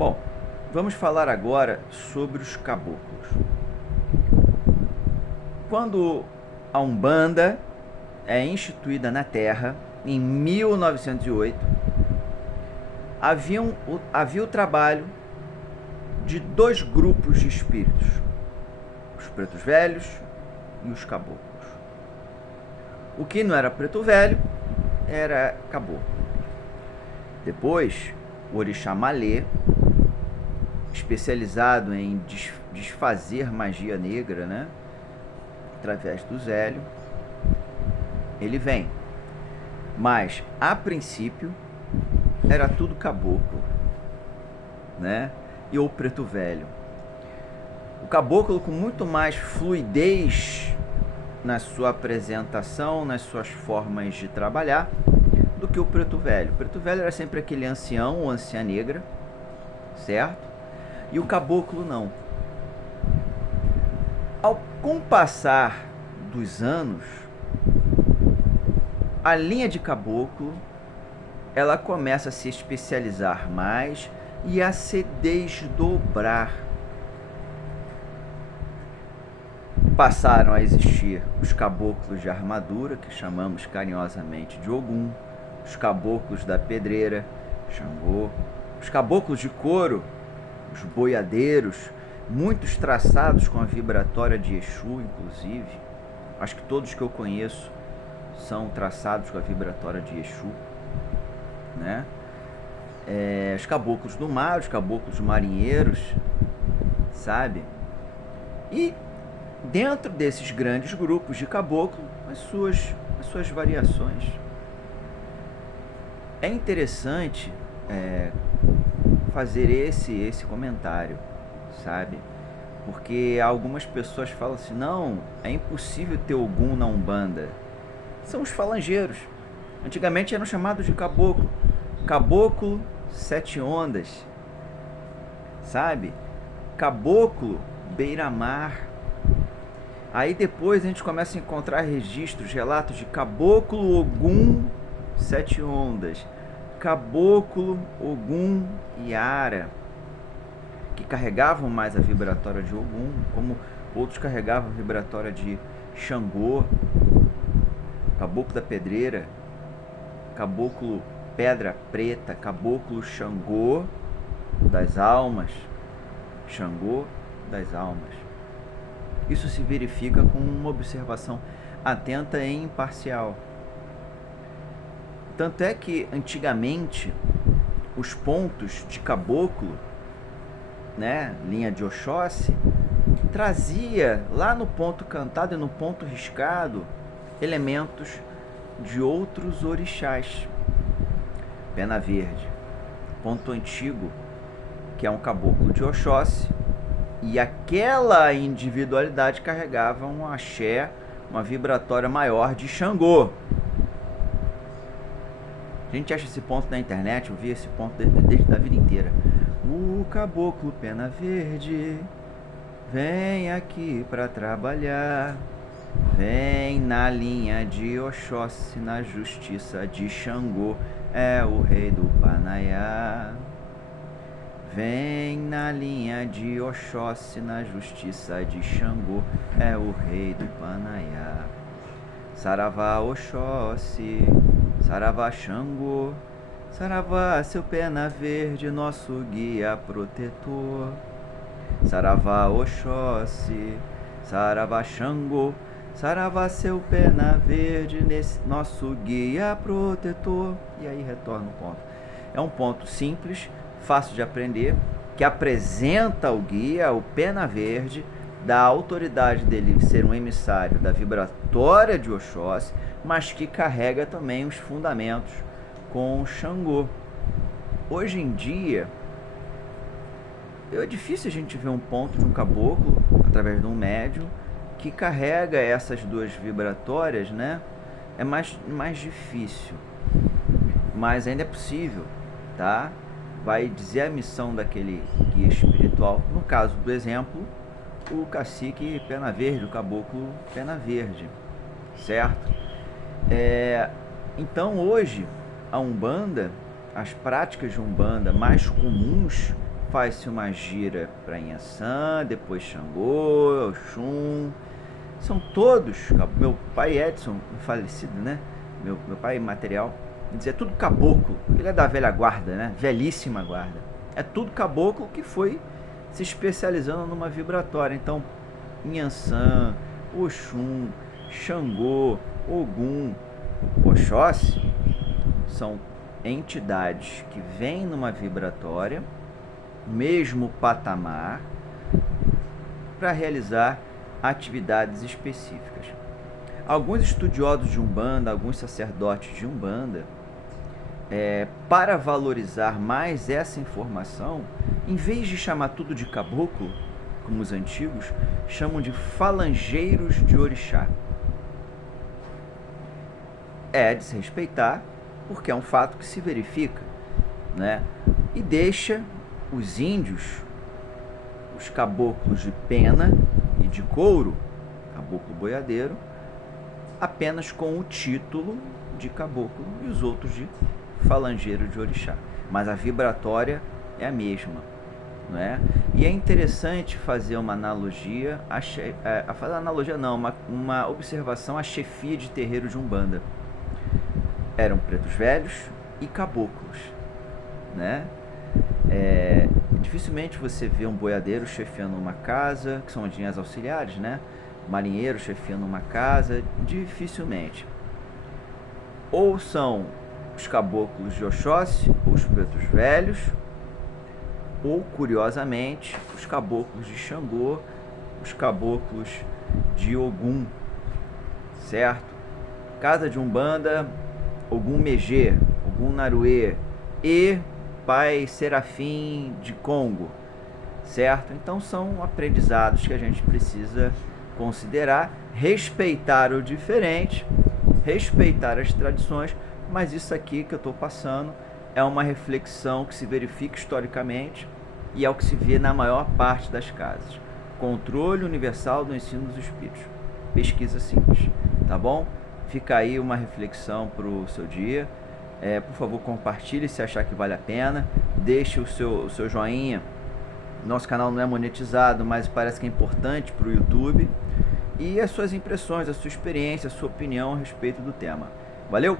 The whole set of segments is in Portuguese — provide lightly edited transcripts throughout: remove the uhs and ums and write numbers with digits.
Bom, vamos falar agora sobre os caboclos. Quando a Umbanda é instituída na Terra, em 1908, havia o trabalho de dois grupos de espíritos, os pretos velhos e os caboclos. O que não era preto velho era caboclo. Depois, o orixá Malê, especializado em desfazer magia negra, né, através do Zélio, ele vem. Mas, a princípio, era tudo caboclo, né? E o preto velho. O caboclo com muito mais fluidez na sua apresentação, nas suas formas de trabalhar, do que o preto velho. O preto velho era sempre aquele ancião ou anciã negra, certo? E o caboclo não. Com o passar dos anos, a linha de caboclo ela começa a se especializar mais e a se desdobrar. Passaram a existir os caboclos de armadura, que chamamos carinhosamente de Ogum, os caboclos da pedreira, Xangô, os caboclos de couro, os boiadeiros, muitos traçados com a vibratória de Exu, inclusive. Acho que todos que eu conheço são traçados com a vibratória de Exu, né? Os caboclos do mar, os caboclos marinheiros, sabe? E dentro desses grandes grupos de caboclo, as suas variações. É interessante fazer esse comentário, sabe? Porque algumas pessoas falam assim, não, é impossível ter Ogum na Umbanda. São os falangeiros. Antigamente eram chamados de caboclo. Caboclo sete ondas, sabe? Caboclo beira-mar. Aí depois a gente começa a encontrar registros, relatos de caboclo Ogum sete ondas, caboclo Ogum Iara, que carregavam mais a vibratória de Ogum, como outros carregavam a vibratória de Xangô, caboclo da pedreira, caboclo pedra preta, caboclo Xangô das almas, Xangô das almas. Isso se verifica com uma observação atenta e imparcial. Tanto é que, antigamente, os pontos de caboclo, né, linha de Oxóssi, trazia lá no ponto cantado e no ponto riscado elementos de outros orixás. Pena Verde, ponto antigo, que é um caboclo de Oxóssi, e aquela individualidade carregava um axé, uma vibratória maior de Xangô. A gente acha esse ponto na internet, eu vi esse ponto desde a vida inteira. O caboclo Pena Verde vem aqui pra trabalhar, vem na linha de Oxóssi, na justiça de Xangô, é o rei do Panaiá. Vem na linha de Oxóssi, na justiça de Xangô, é o rei do Panaiá. Saravá Oxóssi, saravá Xangô, saravá seu Pena Verde, nosso guia protetor. Saravá Oxóssi, saravá Xangô, saravá seu Pena Verde, nosso guia protetor. E aí retorna o ponto. É um ponto simples, fácil de aprender, que apresenta o guia, o Pena Verde, da autoridade dele ser um emissário da vibratória de Oxóssi, mas que carrega também os fundamentos com o Xangô. Hoje em dia, é difícil a gente ver um ponto de um caboclo, através de um médium, que carrega essas duas vibratórias, né? É mais difícil, mas ainda é possível, tá? Vai dizer a missão daquele guia espiritual. No caso do exemplo, o cacique Pena Verde, o caboclo Pena Verde, certo? Então hoje, a Umbanda, as práticas de Umbanda mais comuns faz-se uma gira para Inhaçã, depois Xangô, Oxum. São todos, meu pai Edson, falecido, né? Meu pai material, dizia tudo caboclo. Ele é da velha guarda, né? Velhíssima guarda. É tudo caboclo que foi se especializando numa vibratória. Então, Inhaçã, Oxum, Xangô, Ogum, Oxóssi são entidades que vêm numa vibratória, mesmo patamar, para realizar atividades específicas. Alguns estudiosos de Umbanda, alguns sacerdotes de Umbanda, para valorizar mais essa informação, em vez de chamar tudo de caboclo, como os antigos, chamam de falangeiros de orixá. É de se respeitar, porque é um fato que se verifica, né? E deixa os índios, os caboclos de pena e de couro, caboclo boiadeiro, apenas com o título de caboclo e os outros de falangeiro de orixá. Mas a vibratória é a mesma, não é? E é interessante fazer uma analogia, fazer analogia não, uma observação à chefia de terreiro de Umbanda. Eram pretos velhos e caboclos, né? Dificilmente você vê um boiadeiro chefiando uma casa, que são as auxiliares, né? Marinheiro chefiando uma casa, dificilmente. Ou são os caboclos de Oxóssi, ou os pretos velhos, ou, curiosamente, os caboclos de Xangô, os caboclos de Ogum, certo? Casa de Umbanda, Ogum Megê, Ogum Naruê e Pai Serafim de Congo, certo? Então são aprendizados que a gente precisa considerar, respeitar o diferente, respeitar as tradições, mas isso aqui que eu estou passando é uma reflexão que se verifica historicamente e é o que se vê na maior parte das casas. Controle universal do ensino dos espíritos. Pesquisa simples, tá bom? Fica aí uma reflexão para o seu dia. Por favor, compartilhe se achar que vale a pena. Deixe o seu joinha. Nosso canal não é monetizado, mas parece que é importante para o YouTube. E as suas impressões, a sua experiência, a sua opinião a respeito do tema. Valeu?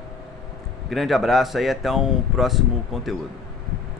Grande abraço aí, até um próximo conteúdo.